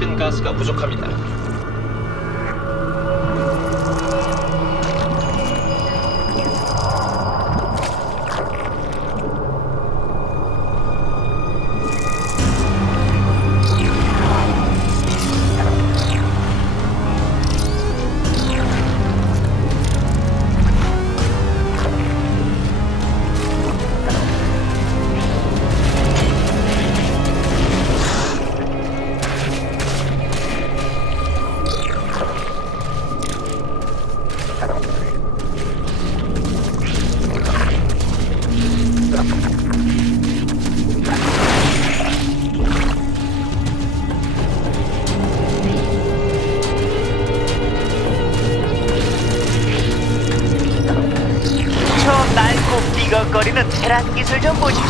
스핀 가스가 부족합니다. рабочих.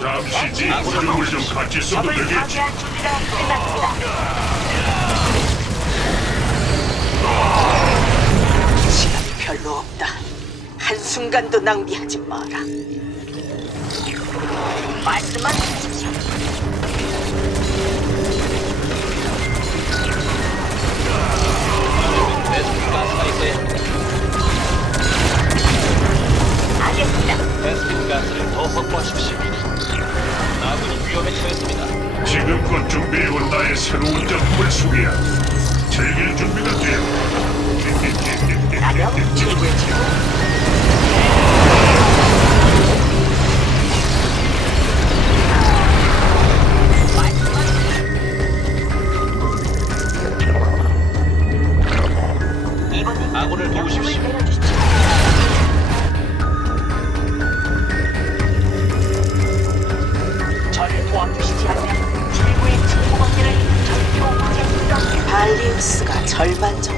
잠시 네 구름을 좀 같이 써도 되겠지. 파괴할 준비가 끝났습니다. 시간이 별로 없다. 한순간도 낭비하지 마라. 말씀만 하십시오. 베스핀 가스가 있어야. 알겠습니다. 베스핀 가스를 더 확보하십시오. 준비해온 나의 새로운 작품을 소개야. 즐길 준비가 되어. 최고의 친구. 정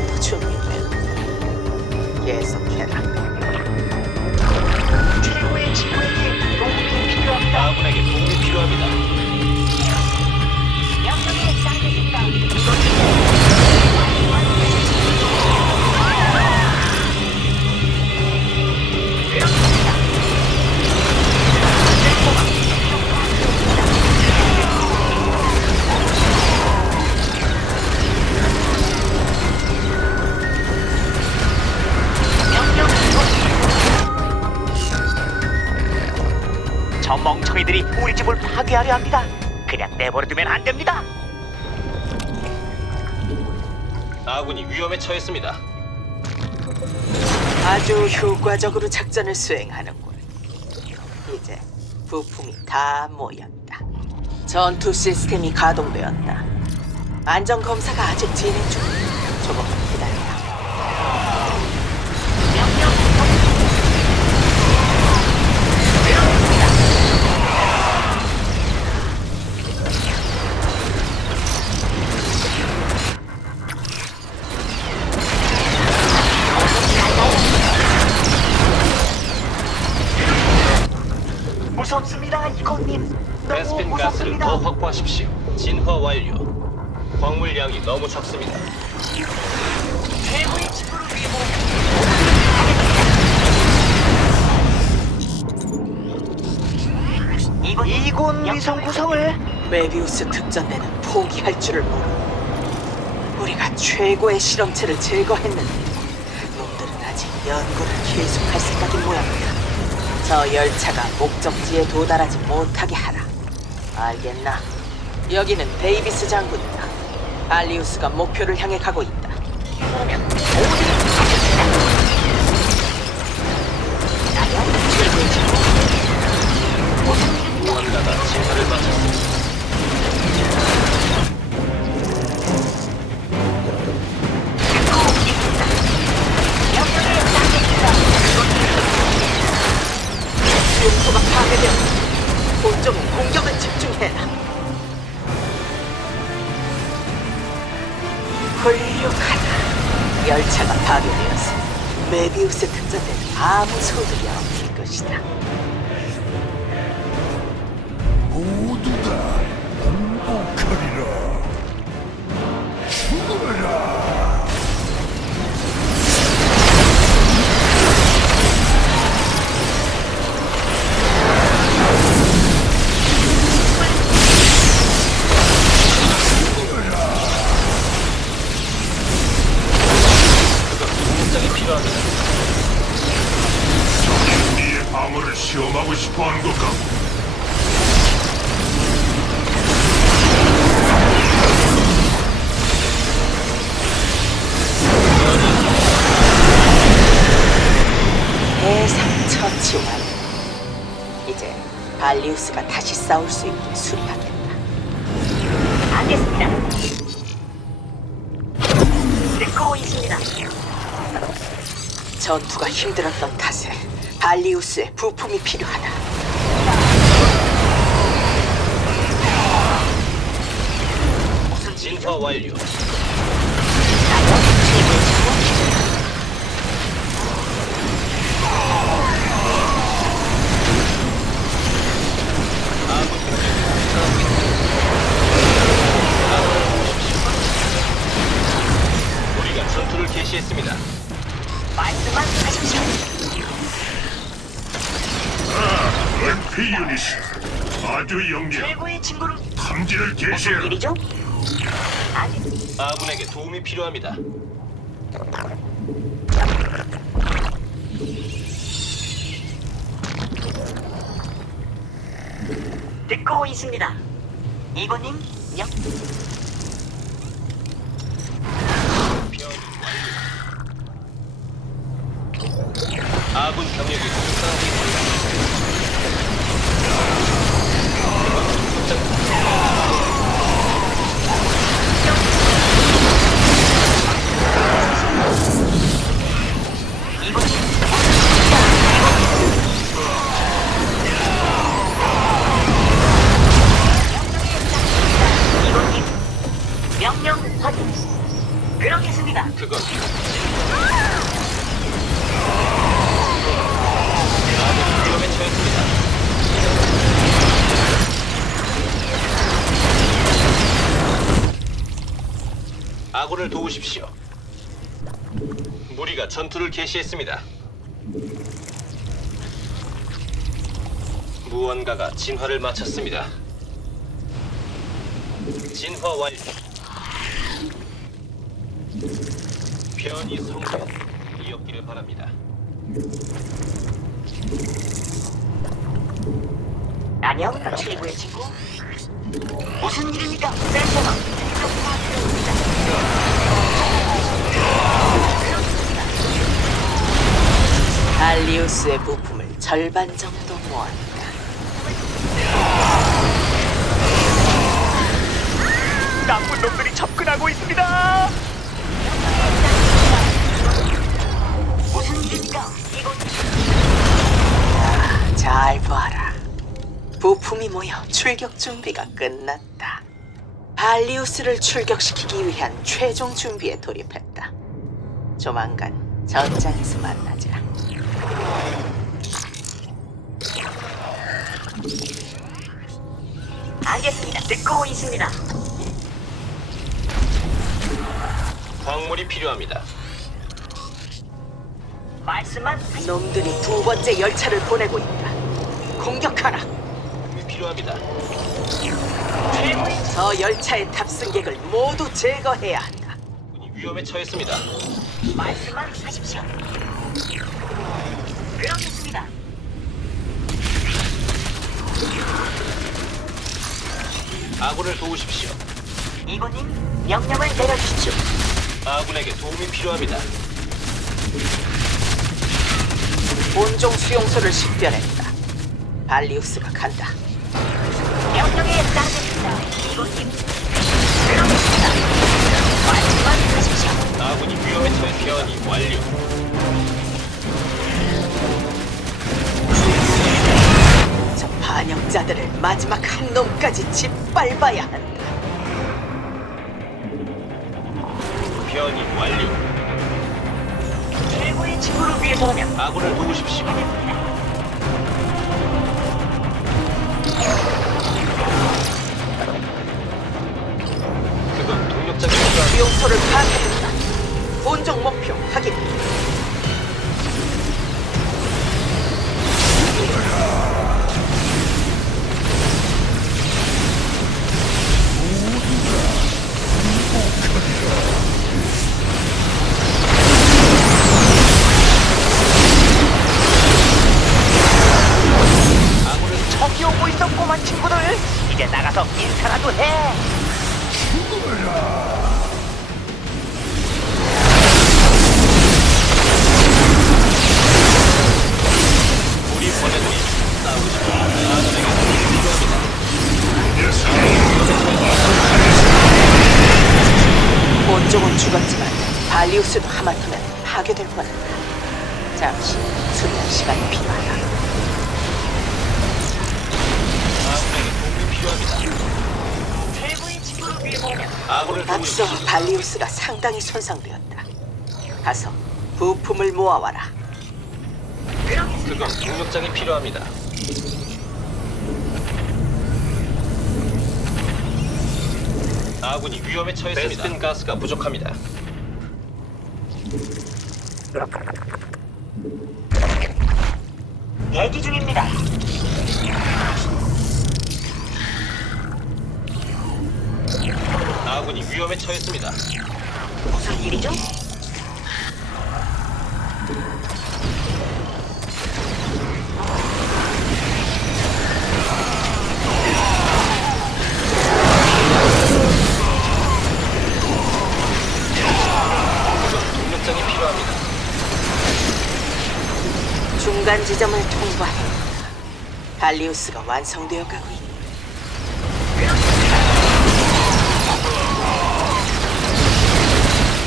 우리 집을 파괴하려 합니다. 그냥 내버려두면 안 됩니다. 아군이 위험에 처했습니다. 아주 효과적으로 작전을 수행하는군. 이제 부품이 다 모였다. 전투 시스템이 가동되었다. 안전 검사가 아직 진행 중이다. 조금 위성 구성을 메비우스 특전대는 포기할 줄을 모르고 우리가 최고의 실험체를 제거했는데 놈들은 아직 연구를 계속할 생각인 모양이다. 저 열차가 목적지에 도달하지 못하게 하라. 알겠나? 여기는 데이비스 장군이다. 알리우스가 목표를 향해 가고 있다. 무언 발리우스가 다시 싸울 수 있게 수리하겠다. 알겠습니다. 듣고 있습니다. 전투가 힘들었던 탓에 발리우스의 부품이 필요하다. 진화 완료. 무슨. 일이죠? 아군에게 도움이 필요합니다. 듣고 있습니다. 이번님, 영. 개시했습니다. 무언가가 진화를 마쳤습니다. 진화 완료. 변이 성공. 이었기를 바랍니다. 안녕, 최고의 친구. 무슨 일입니까, 센터 가? 발리우스의 부품을 절반 정도 모았다. 나쁜 놈들이 접근하고 있습니다. 무슨 일입니까? 이건 잘 봐라. 부품이 모여 출격 준비가 끝났다. 발리우스를 출격시키기 위한 최종 준비에 돌입했다. 조만간 전장에서 만나자. 알겠습니다. 듣고 있습니다. 광물이 필요합니다. 말씀만 놈들이 두 번째 열차를 보내고 있다. 공격하라. 광물이 필요합니다. 최고의 저 열차의 탑승객을 모두 제거해야 한다. 위험에 처했습니다. 말씀만 하십시오. 그렇겠습니다. 아군을 도우십시오. 이번님 명령을 내려주십시오. 아군에게 도움이 필요합니다. 본종 수용소를 식별했다. 발리우스가 간다. 명령에 따르겠습니다. 이번님 그렇겠습니다. 말씀만 하십시오. 아군이 위험에 처해 변이 완료. 반역자들을 마지막 한 놈까지 짓밟아야 한다. 변이 완료. 최고의 친구를 위해서라면 아군을 도우십시오. 그건 동력자가 필요합니다. 수용소를 파괴했다. 본종 목표 확인. 잠시 수면 시간이 필요하다. 아군을 앞서 도우십시오. 발리우스가 상당히 손상되었다. 가서 부품을 모아와라. 그건 동력장이 필요합니다. 아군이 위험에 처했습니다. 베스핀 가스가 부족합니다. 대기 중입니다. 아군이 위험에 처했습니다. 무슨 일이죠? 중간 지점을. 발리우스가 완성되어 가고 있다.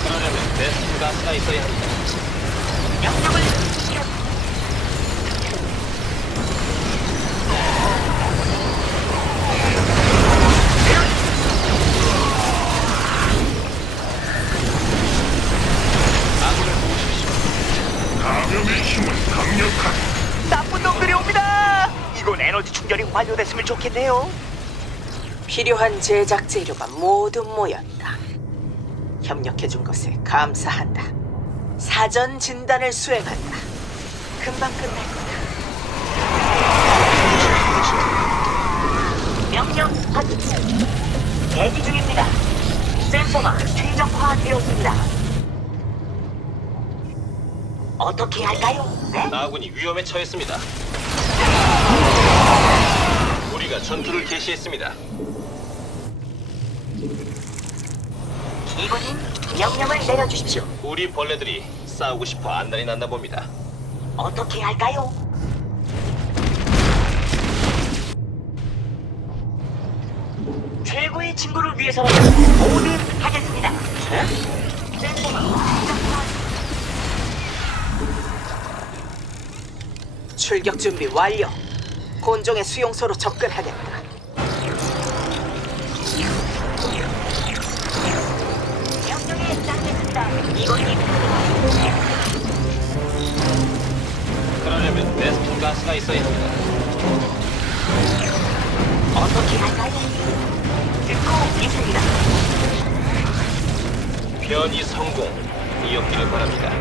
그러려면 베스핀 가스가 있어야 합니다. 명령을 완료됐으면 좋겠네요 필요한 제작 재료가 모두 모였다. 협력해준 것에 감사한다. 사전 진단을 수행한다. 금방 끝날 거다. 명령 확인. 대기 중입니다. 센서가 최적화되었습니다. 어떻게 할까요? 네? 아군이 위험에 처했습니다. 우리가 전투를 개시했습니다. 이번님 명령을 내려주십시오. 우리 벌레들이 싸우고 싶어 안달이 났나 봅니다. 어떻게 할까요? 최고의 친구를 위해서라면 모든 하겠습니다. 최적화 출격 준비 완료. 곤종의 수용소로 접근하겠다. 명령에 따르겠습니다. 이번님 그러려면 베스핀 가스가 있어야 합니다. 어떻게 할까요? 듣고 있습니다. 변이 성공. 이었기를 바랍니다.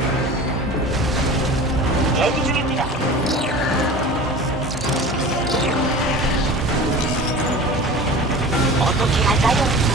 대기 중입니다. 어떻게 할까요?